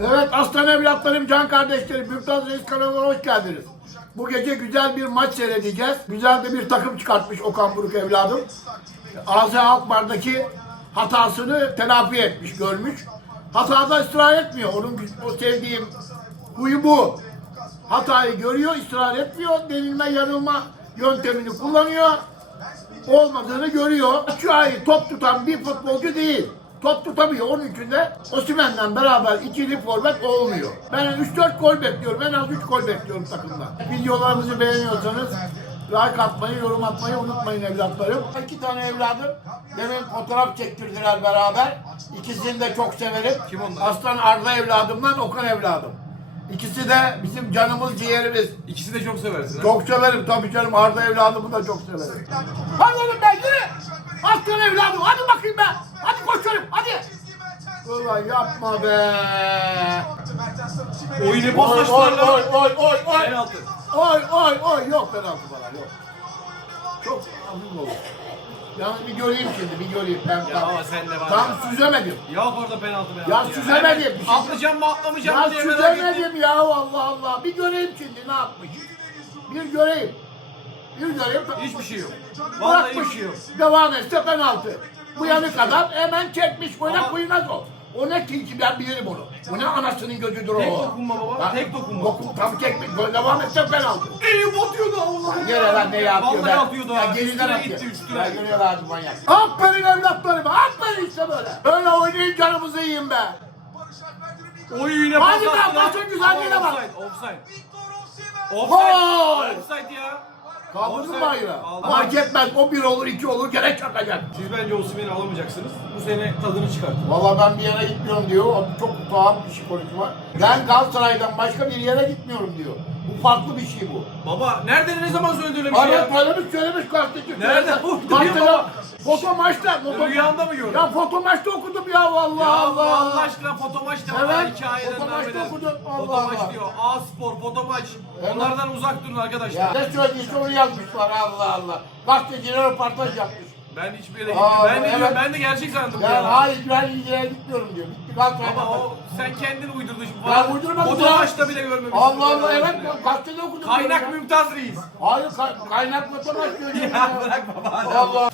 Evet aslan evlatlarım, can kardeşlerim, Mümtaz Reis kanalına hoş geldiniz. Bu gece güzel bir maç seyredeceğiz. Güzel de bir takım çıkartmış Okan Buruk evladım. AZ Alkmaar'daki hatasını telafi etmiş, görmüş. Hatada ısrar etmiyor. Onun o sevdiğim huyu bu. Hatayı görüyor, ısrar etmiyor. Denilme yanılma yöntemini kullanıyor. Olmadığını görüyor. Şu ayı top tutan bir futbolcu değil. Top tutamıyor. Onun için de Osimhen'le beraber ikili forvet olmuyor. Ben 3-4 gol bekliyorum. En az 3 gol bekliyorum takımdan. Videolarımızı beğeniyorsanız like atmayı, yorum atmayı unutmayın evlatlarım. İki tane evladım demin fotoğraf çektirdiler beraber. İkisini de çok severim. Kim onlar? Aslan Arda evladımdan Okan evladım. İkisi de bizim canımız ciğerimiz. İkisi de çok seversin. ha? Çok severim tabii canım Arda evladımı da çok severim. Oğlum ben yürü. Aslan evladım hadi bakayım ben. Hadi koşuyorum hadi. Ulan yapma be. Oyunu Oy paslaştılar oy oy oy oy oy. Penaltı. Oy oy oy yok penaltı bana yok. Çok hafif oldu. Yalnız bir göreyim şimdi bir göreyim. Ben Ya tam, ama sen de var tam süzemedim. Yok orada penaltı penaltı. Ya süzemedim. Bir şey- Atlayacağım mı atlamayacağım Ya mı diye merak ettim. süzemedim ya Allah Allah. Bir göreyim şimdi ne yapmış. Bir göreyim. Bir göreyim. Hiçbir şey yok. Vallahi Bırakmış. hiçbir şey yok. Devam etse penaltı. Bu yanı kadar hemen çekmiş böyle Ama- kuyunaz o. O ne tilki ben bilirim onu. O ne anasının gözüdür o. Tek dokunma baba, Ha, tek dokunma. Dokun, tam çekmiş. Böyle devam etse penaltı. Elim atıyordu Allah Gene lan ne yapıyor Vallahi ben? atıyordu Ya ha. geriden Üstüne atıyor. gitti üstüne. Ya görüyorlardı manyak. Aferin evlatlarım. Aferin işte böyle. Böyle oynayın canımızı yiyin be. Oy yine Hadi pas be, attı lan. pasın güzelliğine bak. Offside, offside. Gol! Offside. Offside ya. Ayıra? Aldım. Fark etmez. O bir olur, iki olur. Gene çakacak. Siz bence Osimhen'i alamayacaksınız. Bu sene tadını çıkartın. Vallahi ben bir yere gitmiyorum diyor. O çok tuhaf bir şey konuşma. Ben Galatasaray'dan başka bir yere gitmiyorum diyor. Bu farklı bir şey bu. Baba nerede ne zaman söyledi öyle bir şey Evet ya? söylemiş söylemiş gazeteci. Nerede? Bu, baba. Foto maçta. Foto, Rüyamda mı gördün? Ya foto maçta okudum ya vallahi Ya Allah. Allah aşkına fotomaç da Evet, var hikayeden da haberler. okudum, Allah Fotomaç Allah. diyor. A spor, fotomaç. Evet. Onlardan uzak durun arkadaşlar. Ya ne söylediği onu yazmışlar Allah Allah. Gazeteciler röportaj yapmış. Ben hiçbir yere gitmiyorum. Ben de evet. diyorum, ben de gerçek sandım Ya ya. hayır ben yere gitmiyorum diyor. Bitti Galatasaray'da. Ama o sen kendin uydurdun şimdi Ben uydurmadım Fotomaçta ya. bile görmemişsin. Allah Allah evet gazetede okudum. Kaynak ya. Mümtaz Reis. Hayır kay- kaynak fotoğraf söylüyorum Ya bırak baba. Allah.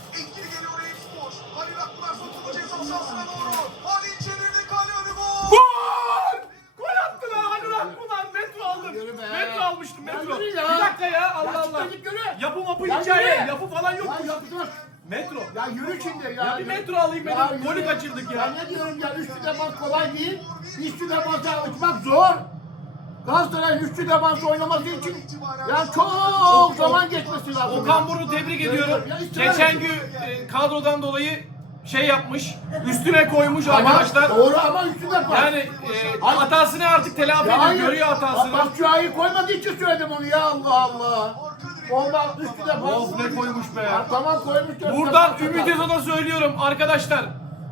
Almıştım Ya metro. yürü ya. Bir dakika ya Allah Ya Allah. çık yürü. Yapı mapı Ya hikaye. yürü. Yapı falan yok. Ya yapacağız. Metro. Ya yürü şimdi ya. Ya bir metro alayım Ya yürü. Golü kaçırdık ya. Ya ne diyorum ya üstü defans kolay değil. Üstü defansa uçmak zor. Galatasaray'ın üstü defans oynaması için ya çok zaman geçmesi lazım. Okan Buruk'u tebrik ediyorum. Ya Geçen edin. gün e, kadrodan dolayı şey yapmış. Üstüne koymuş Ama arkadaşlar. Doğru ama üstü defans. Yani e, hatasını artık telafi ediyor. hayır. Görüyor hatasını. Bak şu ayı koymadığı için söyledim onu ya Allah Allah. Ondan üstü defans. Of ne koymuş be. Ya tamam koymuş. Buradan Ümit. Özal'a söylüyorum arkadaşlar.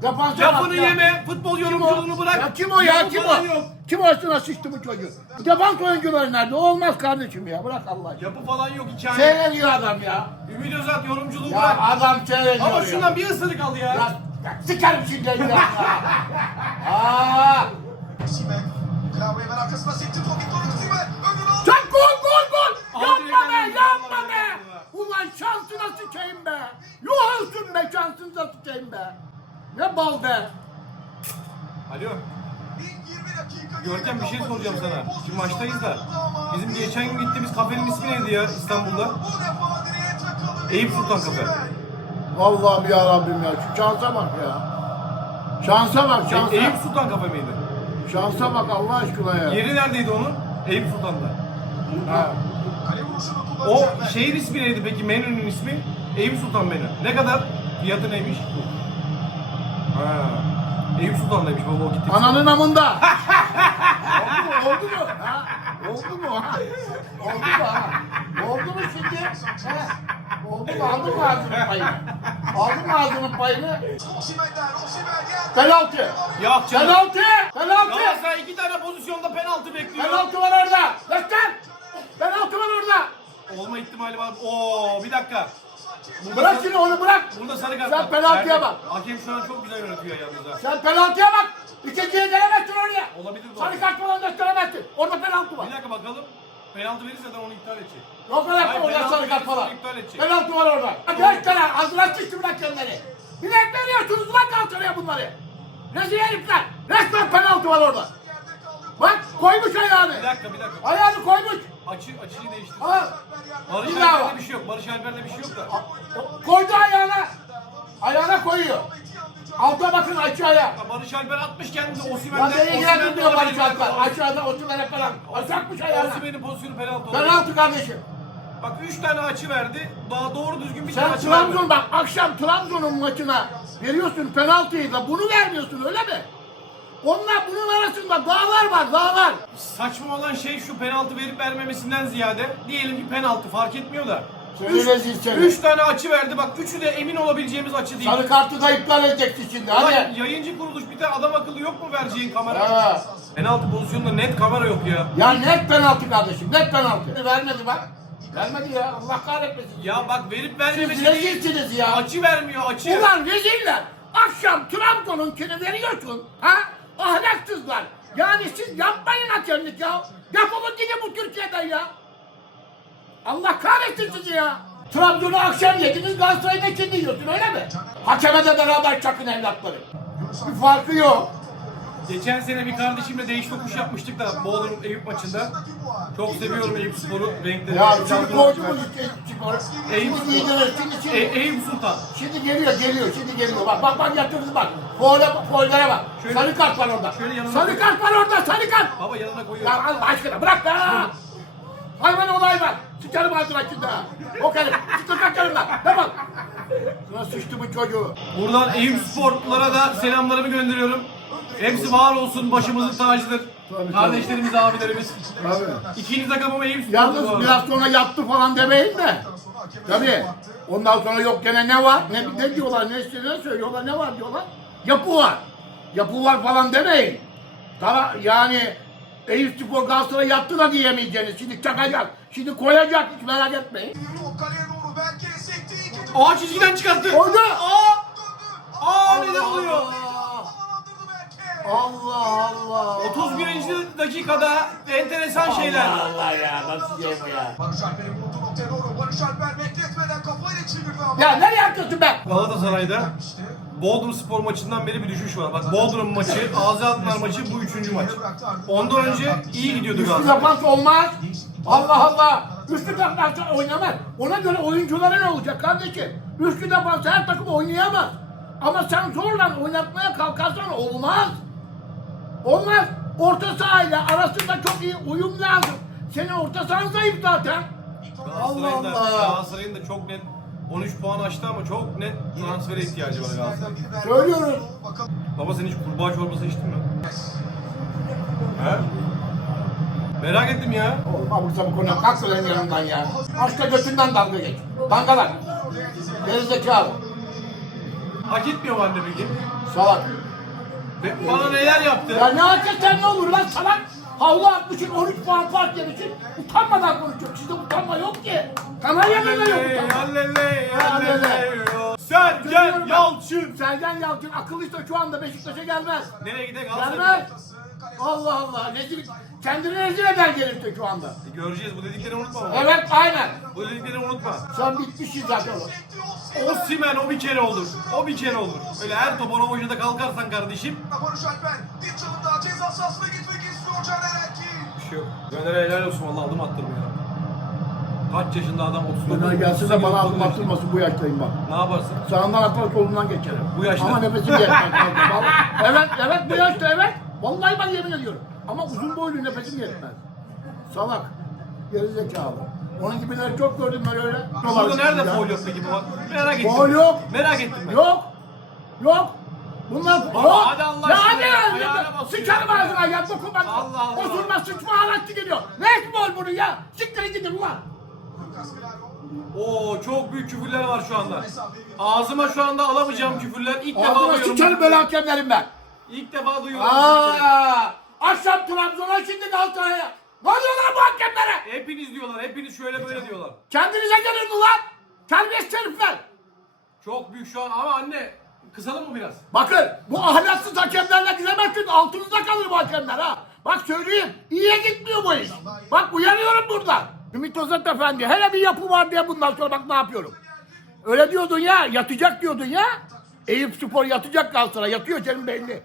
Defans Lafını yeme, futbol yorumculuğunu bırak. Ya kim o ya kim o? Yok. Kim o üstüne sıçtı bu çocuk? Defans oyuncuları nerede? Olmaz kardeşim ya bırak Allah aşkına. Yapı falan yok hikaye. Seyrediyor adam ya. Ümit Özal yorumculuğu Ya bırak. adam seyrediyor Ama ya. şundan bir ısırık al ya. Ya, ya sikerim şimdi ya. Aa! Osimhen. Bravo hemen arkasına sekti. Top Victor Osimhen. Önünü aldı. Gol gol gol! Abi Yapma be yapma be! Ulan şansına sıçayım be! Yuh olsun be şansınıza sıçayım be! Ne bal be! Alo. İlk 20 dakika Görkem bir şey soracağım sana. Şimdi maçtayız da. Bizim geçen gün gittiğimiz kafenin ismi neydi ya İstanbul'da? Eyüp Sultan Kafe. Vallahi ya Rabbim ya şu şansa bak ya. Şansa bak şansa. E, Eyüp Sultan Kafe miydi? Şansa bak Allah aşkına ya. Yeri neredeydi onun? Eyüp Sultan'da. Ha. O şehir ismi neydi peki? Menünün ismi? Eyüp Sultan menü. Ne kadar? Fiyatı neymiş? Ha. Eyüp Sultan'daymış baba o gitti. Ananın amında. oldu mu? Oldu mu? Ha? Oldu mu? Ha? Oldu mu? Ha? Oldu mu şimdi? Ha? Oldu mu? Aldın mı ağzının payını? Aldın mı ağzının payını? Penaltı. Yok canım. Penaltı. Penaltı. Galatasaray iki tane pozisyonda penaltı bekliyor. Penaltı var orada. Göster. Penaltı var orada. Olma ihtimali var. Oo bir dakika. Bırak şimdi onu bırak. Burada sarı kart. Sen var. penaltıya bak. Hakem şu an çok güzel yönetiyor yalnız ha. Sen penaltıya bak. İkinciye gelemezsin oraya. Olabilir de Sarı kart falan gösteremezsin. Orada penaltı var. Bir dakika bakalım. Penaltı verirse de onu iptal edecek. Yok öyle Hayır, orada penaltı sarı kart falan. iptal edecek. Penaltı var orada. Dört tane ağzına sıçtı bırak kendileri. De veriyorsunuz lan Galatasaray'a bunları. Rezil herifler. Resmen penaltı var orada. Bak koymuş ayağını. Bir dakika bir dakika. Ayağını koymuş. Açı, açıyı değiştir. Ha. Barış daha Alper'de bir şey yok. Barış Alper'de bir şey yok da. Koydu ayağına. Ayağına koyuyor. Alta bakın açı ayağı. Ya Barış Alper atmış kendini Ya Osimhen'de. beni ilgilendirmiyor Barış Alper. Aşağıda oturan falan. Açakmış ayağına. Osimhen'in pozisyonu penaltı oldu. Penaltı kardeşim. Bak 3 tane açı verdi. Daha doğru düzgün bir Sen tane açı Trabzon vermedi. bak akşam Trabzon'un maçına veriyorsun penaltıyı da bunu vermiyorsun öyle mi? Onlar bunun arasında dağlar var dağlar. Saçma olan şey şu penaltı verip vermemesinden ziyade diyelim ki penaltı fark etmiyor da. Üç, rezil seni. üç tane açı verdi bak üçü de emin olabileceğimiz açı değil. Sarı kartı da iptal edeceksin şimdi Ulan hadi. yayıncı kuruluş bir tane adam akıllı yok mu vereceğin kamera? Ha. Penaltı pozisyonunda net kamera yok ya. Ya net penaltı kardeşim net penaltı. Vermedi bak. Vermedi ya Allah kahretmesin. Ya bak verip Siz vermemesi değil. rezilsiniz ya. Açı vermiyor açı. Ulan reziller. Akşam Trabzon'unkini veriyorsun. Ha? Ahlaksızlar. Yani siz yapmayın hakemlik ya. Defolun gidin bu Türkiye'den ya. Allah kahretsin sizi ya. Trabzon'u akşam yediniz Galatasaray'ın ikindi yiyorsun öyle mi? Hakeme de beraber çakın evlatları. Bir farkı yok. Geçen sene bir kardeşimle değiş tokuş yapmıştık da Bodrum Eyüp maçında. Çok seviyorum Eyüp Spor'u renkleri. Ya şimdi koydu mu işte çıkar. Eyüp Şimdi giydirir, şimdi E, şimdi. Eyüp Sultan. Şimdi geliyor, geliyor, şimdi geliyor. Bak, bak, bak yatırdı bak. Foyle, foylere bak. Şöyle- sarı kart var orada. şöyle yanına sarı kart var orada, sarı kart. Baba yanına koyuyor. Ya Allah aşkına bırak be. Hayvan olay var. Sıçarım ağzına şimdi ha. O kadar. Sıçtır kaçarım da. Tamam. Şuna sıçtı bu çocuğu. Buradan Eyüp Spor'lara da selamlarımı gönderiyorum. Hepsi var olsun, başımızın tacıdır. Tabii, Kardeşlerimiz, abilerimiz. Tabii. Eyüp Spor'du bu Yalnız biraz sonra yattı falan demeyin de. Tabii. Ondan sonra yok gene ne var? Ne, ne diyorlar? Ne, ne söylüyorlar? Ne var diyorlar? Yapı var. Yapı var falan demeyin. Tara, yani Eyüp Spor Galatasaray yattı da diyemeyeceğiniz. Şimdi çakacak. Şimdi koyacak. Hiç merak etmeyin. Aa çizgiden çıkarttı. Oyna. Aa! Aa neler oluyor? Allah Allah. 31. dakikada enteresan şeyler. Allah Allah ya. Nasıl şey bu ya? Barış Alper'in vurduğu noktaya doğru. Barış Alper bekletmeden kafayla çevirdi ama. Ya nereye atıyorsun be? Galatasaray'da Bodrum Spor maçından beri bir düşüş var. Bak Bodrum maçı, Ağzı Alkmaar maçı bu üçüncü maç. Ondan önce iyi gidiyordu Üçlü Galatasaray. defans olmaz. Allah Allah. Üçlü defans oynamaz. Ona göre oyunculara ne olacak kardeşim? Üçlü defans her takım oynayamaz. Ama sen zorla oynatmaya kalkarsan olmaz. Olmaz. Orta sahayla arasında çok iyi uyum lazım. Senin orta sahan zayıf zaten. Allah Galatasaray'ın da, Allah. Galatasaray'ın da çok net 13 puan açtı ama çok net transfere ihtiyacı var Galatasaray'ın. Söylüyoruz. Bakalım. Baba sen hiç kurbağa çorbası içtin mi? He? Merak ettim ya. Oğlum abuk sabuk oyna. Kalk benim yanımdan ya. Başka götünden dalga geç. Dangalar. Gerizekalı. Hak etmiyor mu anne peki? Salak. Bana neler yaptı? Ya ne hakikaten ne olur lan salak? Havlu atmışsın 13 puan fark yemişsin. Utanmadan konuşuyorsun. Sizde utanma yok ki. Kanarya mı yok utanma. Halleley. halleley. Sergen Yalçın. Sergen Yalçın akıllıysa şu anda Beşiktaş'a gelmez. Nereye gidelim Gelmez. Allah Allah. Rezil, kendini rezil eder gelirse şu anda. E, Göreceğiz bu dediklerini unutma baba. Evet aynen. Bu dediklerini unutma. Sen bitmişsin zaten oğlum. Osimhen o bir kere olur. O bir kere olur. Öyle her top ona boyunda kalkarsan kardeşim. Barış Alper bir çalım daha ceza sahasına gitmek istiyor Caner Erkin. Bir şey yok. Gönder'e helal olsun vallahi adım attırmıyor. Kaç yaşında adam 39. Bunlar gelsin de bana adım attırmasın bu yaştayım bak. Ne yaparsın? Sağından atar solundan geçerim. Bu yaşta. Ama nefesim yetmez. Evet evet bu yaşta evet. Vallahi ben yemin ediyorum. Ama uzun boylu nefesim yetmez. Salak. Gerizekalı. Onun gibileri çok gördüm ben öyle. Burada nerede Ya. yok peki baba? Merak ettim. Foul yok. Merak ettim ben. Yok. Yok. Bunlar yok. hadi Allah ya aşkına hadi ya, ya. ayağına Sıçarım ağzına ya. Dokunma. Allah Allah. Osurma sıçma araççı geliyor. Ne etmol bunu ya? Siktirin gidin ulan. Oo çok büyük küfürler var şu anda. Ağzıma şu anda alamayacağım küfürler. İlk defa duyuyorum. sıçarım böyle hakemlerim ben. İlk defa duyuyorum. Aa, akşam Trabzon'a şimdi Galatasaray'a. Ne oluyorlar bu hakemlere? Hepiniz diyorlar. Hepiniz şöyle böyle diyorlar. Kendinize gelin ulan. Terbiyesiz herifler. Çok büyük şu an ama anne Kısalım mı biraz? Bakın bu ahlaksız hakemlerle gidemezsiniz. Altınızda kalır bu hakemler ha. Bak söyleyeyim. iyiye gitmiyor bu iş. Bak uyarıyorum buradan. Ümit Ozat Efendi hele bir yapı var diye bundan sonra bak ne yapıyorum. Öyle diyordun ya yatacak diyordun ya. Eyüp Spor yatacak Galatasaray. Yatıyor senin belli.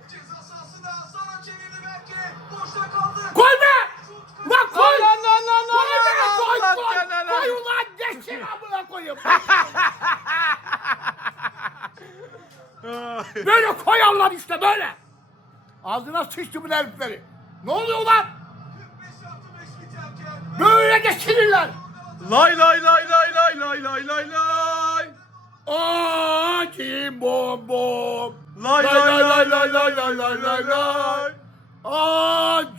Koy lan, koy! lan. Koy ulan! Geçsin amına koyayım. böyle koy Allah işte böyle. Ağzına sıçtı bu herifleri. Ne oluyor lan? 45 yaptı beş biterken. Böyle geçirirler. Lay lay lay lay lay lay lay lay lay. Aa, kim bom bom. Lay lay lay lay lay lay lay lay lay.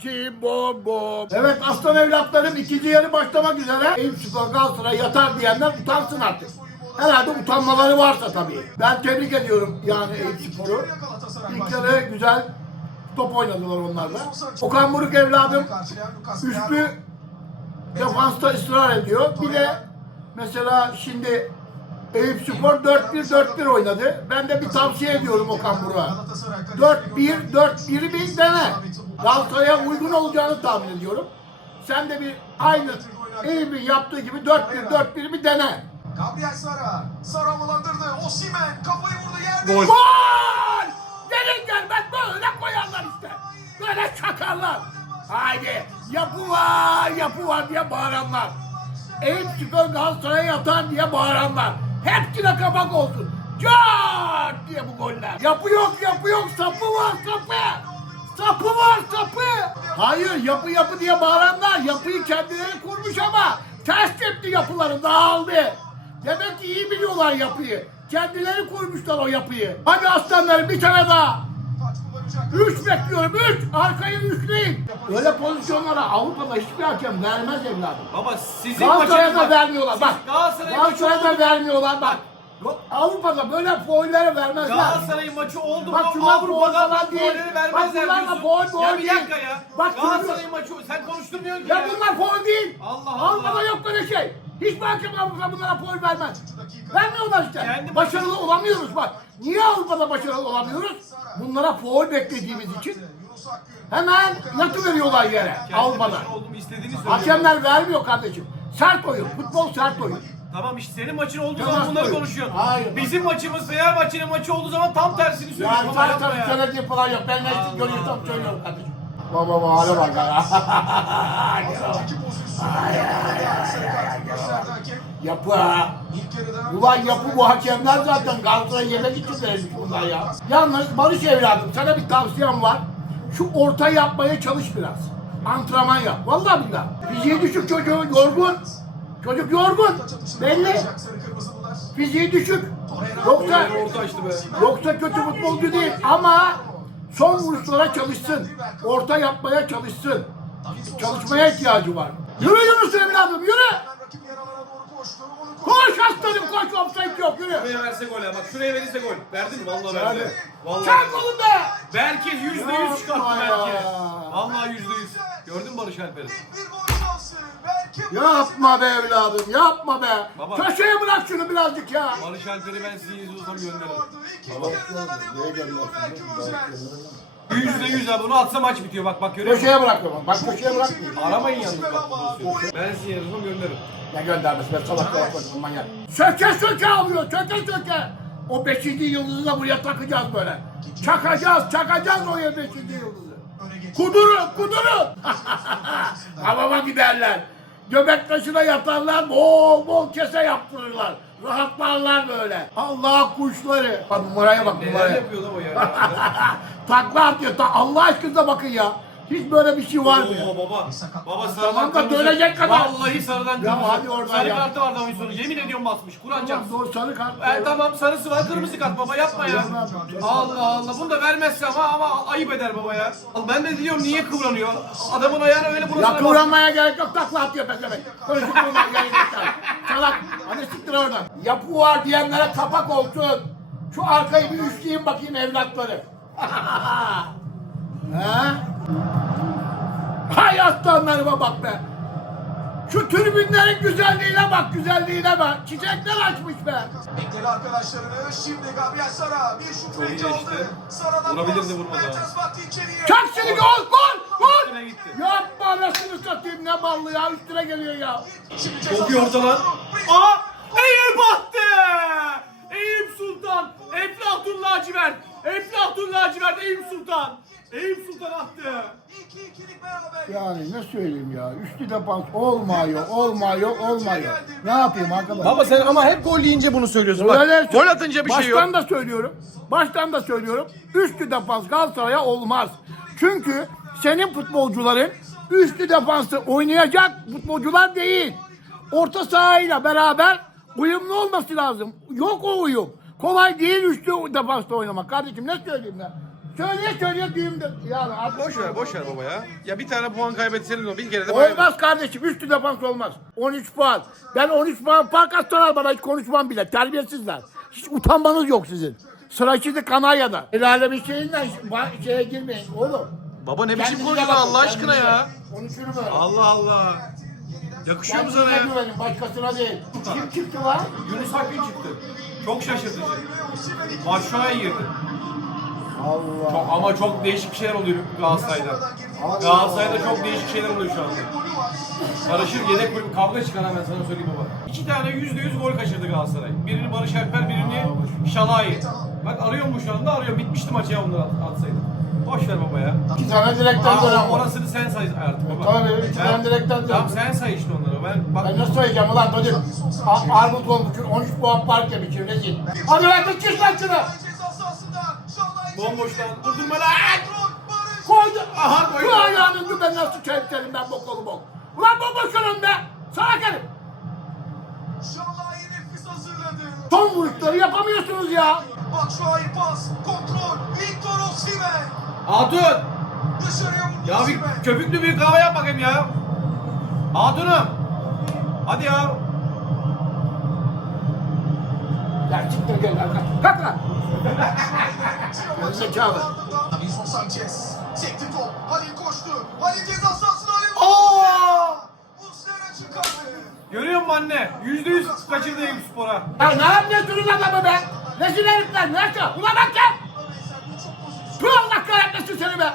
Kim bom. Evet aslan evlatlarım ikinci yarı başlamak üzere. Eyüp Spor Galatasaray yatar diyenler utansın artık. Herhalde utanmaları varsa tabii. Ben tebrik ediyorum yani Eyüp Spor'u. İlk yarı güzel top oynadılar onlar da. Okan Buruk evladım üstü defansta ısrar ediyor. Bir de mesela şimdi Eyüp Spor 4-1-4-1 oynadı. Ben de bir tavsiye ediyorum Okan Buruk'a. 4-1-4-1'i bir dene. Galatasaray'a uygun olacağını tahmin ediyorum. Sen de bir aynı Eyüp'ün yaptığı gibi 4-1-4-1'i bir dene. Gabriel Sara. Sara havalandırdı. Osimhen kafayı vurdu yerde. Gol. Gol! Gelir gelmez böyle koyarlar işte. Böyle çakarlar. Haydi yapı var yapı var diye bağıranlar. Eyüp Spor Galatasaray'a yatar diye bağıranlar. Hepsine kapak olsun. Cart diye bu goller. Yapı yok yapı yok sapı var sapı. Sapı var sapı. Hayır yapı yapı diye bağıranlar yapıyı kendileri kurmuş ama ters tepti yapıları dağıldı. Demek ki iyi biliyorlar yapıyı. Kendileri kurmuşlar o yapıyı. Hadi aslanlarım bir tane daha. Üç bekliyorum üç. Arkayı üçleyin. Öyle pozisyonlara Avrupa'da hiçbir hakem vermez evladım. Baba sizin Galatasaray'a da vermiyorlar bak. Siz Galatasaray Galatasaray'a da vermiyorlar bak. Avrupa'da böyle foillere vermezler. Galatasaray maçı oldu Bak mu şunlar Avrupa'da foul falan değil. Bak bunlar da diyorsun. foul, foul Ya bir değil. dakika ya. Bak Galatasaray maçı sen konuşturmuyorsun ki Ya ya. bunlar foul değil. Allah Allah. Avrupa'da yok böyle şey. Hiçbir hakem Avrupa'da bunlara foul vermez. Vermiyorlar işte. Kendi başarılı olamıyoruz bak. Niye Avrupa'da başarılı olamıyoruz? Bunlara foul beklediğimiz için hemen yatıveriyorlar yere Kendi Avrupa'da. Hakemler vermiyor kardeşim. Sert oyun. Futbol sert oyun. Tamam işte senin maçın olduğu zaman bunları buyur. konuşuyorsun. Hayır. Bizim maçımız Fenerbahçe'nin maçı olduğu zaman tam tersini Ya söylüyorsun. Baba sen yapma tabii ya. söylediğin falan yok. Ben ne görüyorsam Allah. söylüyorum kardeşim. Baba baba hale bak ya. Önceki pozisyonu yakaladı. Sarı kart gösterdi hakem. Yapı ha. İlk yarıda Ulan yapı bu hakemler zaten Galatasaray yemek için verilmiş bunlar ya. Yalnız Barış evladım sana bir tavsiyem var. Şu orta yapmaya çalış biraz. Antrenman yap. Vallahi billahi. Fiziği düşük çocuğu yorgun. Çocuk yorgun. Belli. Fiziği düşük. Yoksa. Yoksa kötü futbolcu değil ama son vuruşlara çalışsın. Orta yapmaya çalışsın. Çalışmaya ihtiyacı var. Yürü Yunus evladım yürü. Koş aslanım koş offside yok yürü. Şuraya verse gol ya. Bak şuraya verirse gol. Verdin mi? Vallahi verdi. Vallahi Çak oğlum be. Belki yüzde yüz çıkarttı belki. Vallahi yüzde yüz. Gördün mü Barış Alper'i? Yapma be evladım yapma be. Baba. Köşeye bırak şunu birazcık ya. Barış Alper'i ben sizin gönderirim. ediyor belki Özel. Yüzde yüz abi. Onu atsa maç bitiyor. Bak bak görüyor musun? Köşeye bırakıyorum. Bak köşeye bırakmayayım. Aramayın yalnız bak. pozisyonu. Ben sizin yüzünüzden gönderirim. Ne göndermesi ben salak yapmasın manyak. Söke söke alıyor söke söke. O beşinci yıldızı da buraya takacağız böyle. Çakacağız çakacağız o beşinci yıldızı. Kudurun kudurun. Hamama giderler. Göbek taşına yatarlar bol bol kese yaptırırlar. Rahatlarlar böyle. Allah kuşları. Bak numaraya bak Neler numaraya. yapıyor lan o ya? Takla atıyor. Ta- Allah aşkına bakın ya. Hiç böyle bir şey var mı ya? Oo baba. Baba sarıdan Tamam da kırmızı. dönecek kadar. Vallahi sarıdan Ya hadi oradan Sarı ya. kartı vardı oyun sonu. Yemin ediyorum basmış. Kur'an Tamam çarpsın. doğru sarı kart. E, tamam sarısı var kırmızı kart baba yapma ya. Allah Allah bunu da vermezse ama ama ayıp eder baba ya. Ben de diyorum niye kıvranıyor? Adamın ayağına öyle burasına Ya bas. kıvranmaya gerek yok takla atıyor pezevenk. Böyle kıvranmaya gerek yok. yani. Salak. Hadi siktir oradan. Yapı var diyenlere kapak olsun. Şu arkayı bir üçleyin bakayım evlatları. ha? Hay aslanlarıma bak be. Şu tribünlerin güzelliğine bak, güzelliğine bak. Çiçekler açmış be. Bekledi arkadaşlarını. Şimdi Gabriel Sara. Bir şut Çok iyi aldı. geçti. Sara'dan Vurabilirdi, pas. vurmadı. Mertens baktı içeriye. Çak seni gol, gol, gol. Üstüne gitti. Yapma anasını satayım ne ballı ya üstüne geliyor ya. Şimdi ceza Çok iyi ortalar. sahasına. Aa! Eyüp attı! Eyüp Sultan! Eflatun lacivert! Eflatun lacivert Eyüp Sultan! Eyüp Sultan attı! 2-2'lik beraber. Yani ne söyleyeyim ya üstü defans olmuyor, olmuyor, olmuyor. Ne yapayım arkadaş? Baba sen ama hep gol yiyince bunu söylüyorsun. Bak, Öyle gol atınca bir şey yok. Baştan da söylüyorum. Baştan da söylüyorum. Üstü defans Galatasaray'a olmaz. Çünkü senin futbolcuların üstü defansı oynayacak futbolcular değil. Orta sahayla beraber uyumlu olması lazım. Yok o uyum. Kolay değil üstü defansta oynamak. Kardeşim ne söyleyeyim ben? Söyleye söyleye düğümde. Yani artık Boş ver, boş ver baba ya. Ya bir tane puan kaybetsenin o bir kere de bayılır. Olmaz kardeşim. Üstü defans olmaz. 13 puan. Ben 13 puan fark atsalar bana hiç konuşmam bile. Terbiyesizler. Hiç utanmanız yok sizin. Sıra şimdi Kanarya'da. El alemi şeyinden ba- şeye girmeyin oğlum. Baba ne biçim Kendinize konuşuyorsun bakın, Allah aşkına ya? Konuşurum öyle. Allah Allah. Yakışıyor mu sana Kendinize ya? güvenin başkasına değil. Kim çıktı lan? Yunus Akgün çıktı. Çok şaşırtıcı. Aşağı girdi. Allah. Çok, ama çok değişik şeyler oluyor Galatasaray'da. Galatasaray'da çok değişik şeyler oluyor şu anda. Karışır yedek kulübü kavga çıkar hemen sana söyleyeyim baba. İki tane yüzde yüz gol kaçırdı Galatasaray. Birini Barış Alper, birini Şalai. Bak arıyorum bu şu anda arıyorum. Bitmişti maçı ya onları at- atsaydı. Boş ver baba ya. İki tane direkten dönem var. orasını sen say artık baba. Tabii, iki tane direkten Tamam dön. sen say işte onları. Ben bak Ben nasıl söyleyeceğim ulan? A- Armut olmuş 13 puan fark yemişim rezil. Hadi lan çık lan şunu. Bomboştan vurdurma lan. Koydu. Aha, koydu. Bu ayağının dur ben nasıl çevirelim ben bok oğlu bok. Ulan bomboş kalın be. Sana gelin. Şalay nefis hazırladı. Son vuruşları yapamıyorsunuz ya. Batshuayi pas, kontrol, Victor Osimhen. Hatun! Dışarıya vurdu Ya Osimhen. bir köpüklü bir kahve yap bakayım ya. Hatunum! Hadi ya. Ya çıktır gel lan. Kalk lan. Gerizekalı. Davinson Sanchez. Sekti top. Halil koştu. Halil ceza sahasına Halil. Oo! Muslera çıkardı. Görüyor musun anne? Yüzde yüz kaçırdı Eyüp Spor'a. Ya ne yapıyorsunuz adamı be? Rezil herifler ne yapıyor? Ulan bak ya. Tüh Allah kahretmesin seni be.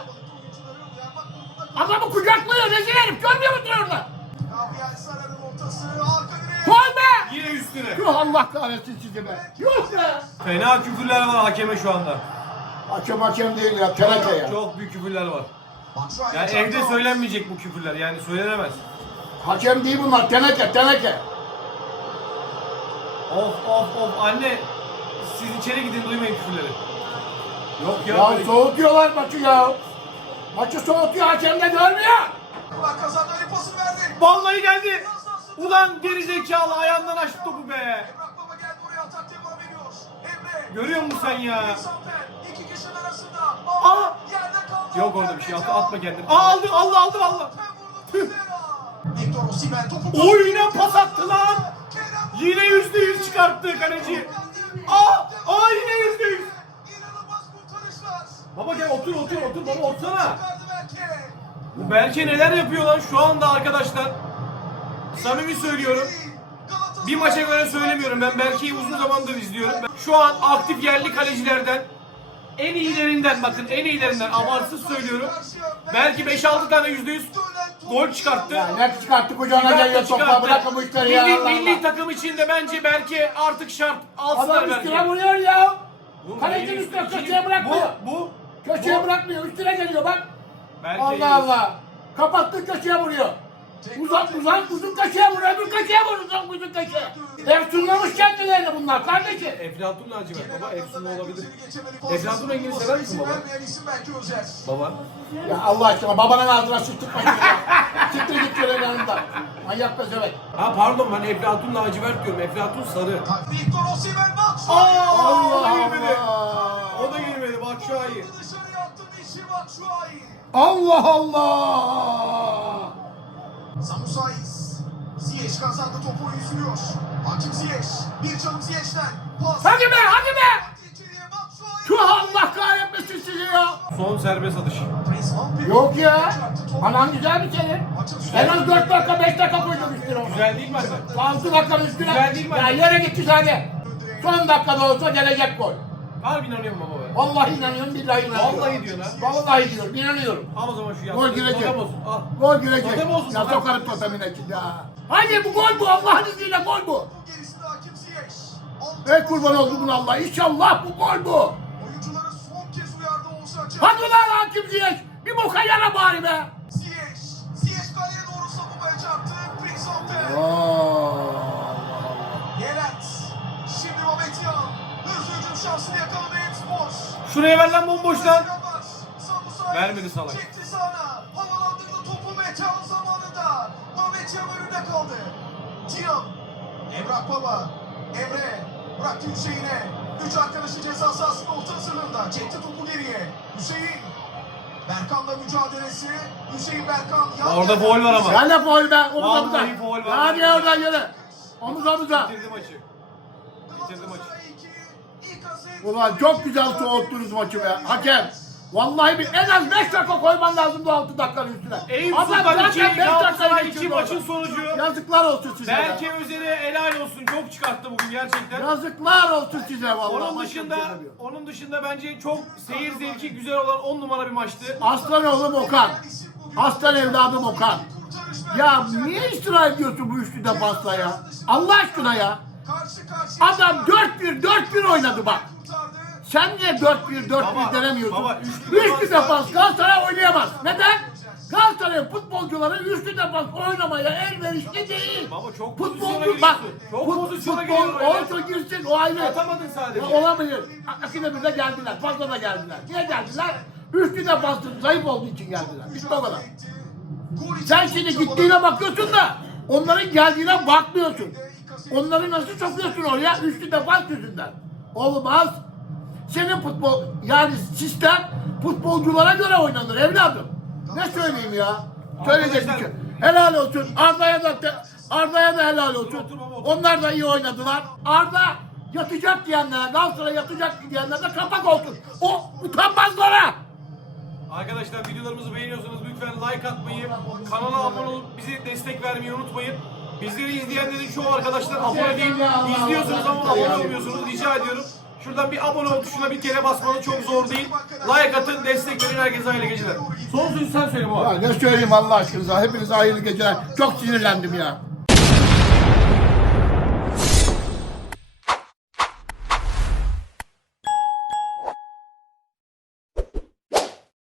Adamı kucaklıyor rezil herif görmüyor musun orada? Gabriel Sara'nın ortası. Arka direğe. Gol be. Yine üstüne. Tüh Allah kahretsin sizi be. Yok be. Fena küfürler var hakeme şu anda. Hakem hakem değil ya. Kereke ya. Çok büyük küfürler var. Yani evde söylenmeyecek bu küfürler. Yani söylenemez. Hakem değil bunlar. Teneke teneke. Of of of anne. Siz içeri gidin duymayın küfürleri. Yok ya. Ya böyle- soğutuyorlar maçı ya. Maçı soğutuyor hakem de görmüyor. Ulan kazandı Ali pasını verdi. Vallahi geldi. Ulan gerizekalı ayağından açtı topu be. Emrah Baba geldi oraya atak devam ediyor. Emre. Görüyor musun sen ya? Samper. Aa! Yok orada bir şey. At, atma kendini. Aa aldı aldı aldı topu Oy yine pas attı lan. Yine yüzde yüz çıkarttı kaleci. Aa, aa yine yüzde yüz. Baba gel otur otur otur baba otursana. Bu Berke neler yapıyor lan şu anda arkadaşlar. Samimi söylüyorum. Bir maça göre söylemiyorum. Ben Berke'yi uzun zamandır izliyorum. Ben şu an aktif yerli kalecilerden en iyilerinden bakın en iyilerinden abartsız söylüyorum. Belki 5-6 tane yüzde yüz gol çıkarttı. Ya ne çıkarttı kucağına geliyor topla bırakın bu işleri ya. Milli, Allah milli Allah. takım için de bence Berke artık şart. Alsınlar Adam üstüne Berke. vuruyor ya. Oğlum, Kalecinin neyin üstüne üstüne? köşeye bırakmıyor. Bu, bu. Köşeye bu. bırakmıyor üstüne geliyor bak. Berke iyi. Allah Allah. Kapattı köşeye vuruyor. Uzak uzak uzun köşeye vuruyor öbür köşeye vuruyor uzun uzun köşeye. Efsunlamış kendilerini bunlar kardeşim. Eflatun lacivert baba. Efsunlu olabilir. Eflatun rengini sever misin baba? Baba. Ya Allah aşkına babanın ağzına sıçtırmayın ya. Siktir git şöyle yanında. Manyak pezevenk. Ha pardon ben Eflatun lacivert diyorum. Eflatun sarı. Victor Osimhen bak. Aa, o da Allah girmedi. Allah. O da girmedi. Bak şu ayı. Dışarıya attı Mişi Batshuayi. Allah Allah. Samu Saiz. Ziyech kazandı topu oyun sürüyor. Hakim Ziyech. Bir çalım Ziyech'ten. Pas. Hadi be hadi be. Şu Allah kahretmesin sizi ya. Son serbest atış. Yok ya. Anan güzel bir kere. En az 4 dakika 5 dakika koydum üstüne onu. Güzel değil mi anne? 6 dakikanın üstüne. Güzel değil mi? Ya yere gitti zaten. Son dakikada olsa gelecek gol. Harbi inanıyorum baba be. Vallahi inanıyorum billahi inanıyorum. Vallahi diyor lan. Vallahi diyorum inanıyorum. Al o zaman şu Gol yastığı. girecek. Totem olsun. Al. Gol girecek. Totem olsun, Ya totem. sokarım totemine ki ya. Hadi bu gol bu Allah'ın izniyle gol bu. Gerisinde hakim Ziyech. Ey kurban oldu Allah. İnşallah bu gol bu. Oyuncuları son kez uyardı Oğuzhan Hadi lan hakim Ziyech. Bir boka yara bari be. Ziyech. Ziyech kaleye doğru savunmaya çarptı. Prince Alper. Yelent. Şansını yakaladı Eyüpspor. Şuraya ver lan bomboş lan. Vermedi salak. Çekti sağına. Havalandırdı topu Metehan zamanında. Mehmet Yan önünde kaldı. Tiyan. Emrah Baba. Emre. Bıraktı Hüseyin'e. Üç arkadaşı ceza sahasının orta hazırlığında. Çekti topu geriye. Hüseyin. Berkan'la mücadelesi. Hüseyin Berkan. yan Orada foul var ama. Sen de foul be. Omuz Vallahi omuza. foul var. Hadi oradan yürü. Omuz omuza. Bitirdi maçı. Bitirdi maçı. Ulan çok güzel soğuttunuz maçı be. Hakem. Vallahi bir en az 5 dakika koyman lazım bu 6 dakikanın üstüne. Eyüp Sultan zaten 2, beş dakikayı Galatasaray 2 geçirdi maçın sonucu. Yazıklar olsun size. Berke be. Özer'e helal olsun. Çok çıkarttı bugün gerçekten. Yazıklar olsun size vallahi. Onun dışında şey onun dışında bence çok seyir zevki güzel olan 10 numara bir maçtı. Aslan oğlum Okan. Aslan evladım Okan. Ya niye istirahat ediyorsun bu üçlü defansla ya? Allah aşkına ya. Adam 4-1 4-1 oynadı bak. Sen niye 4-1 4-1 Baba, denemiyorsun? baba, üçlü Üçlü defans- Galatasaray oynayamaz. Neden? Galatasaray'ın futbolcuları üçlü defans oynamaya elverişli değil. Baba çok Futbolcu bak. Çok fut- pozisyona futbol olsun girsin o ayrı. Atamadın sadece. Ya Olabilir. Akide bize geldiler. Fazla da geldiler. Niye geldiler? Üçlü defansın zayıf olduğu için geldiler. İşte o kadar. Sen şimdi gittiğine bakıyorsun da onların geldiğine bakmıyorsun. Onları nasıl sokuyorsun oraya? Üçlü defans yüzünden. Olmaz. Senin futbol yani sistem futbolculara göre oynanır evladım. Ne söyleyeyim ya? Söyleyecek bir şey. Helal olsun. Arda'ya da Arda'ya da helal olsun. Onlar da iyi oynadılar. Arda yatacak diyenlere, Galatasaray yatacak diyenlere de kapak olsun. O utanmazlara. Arkadaşlar videolarımızı beğeniyorsanız lütfen like atmayı, kanala abone olup bizi destek vermeyi unutmayın. Bizleri izleyenlerin çoğu arkadaşlar abone değil. İzliyorsunuz ama abone olmuyorsunuz. Rica ediyorum. Şuradan bir abone ol tuşuna bir kere basmanız çok zor değil. Like atın, destek verin. Herkese hayırlı geceler. Son sözü sen söyle baba. Ya ne söyleyeyim Allah aşkına. Hepinize hayırlı geceler. Çok sinirlendim ya.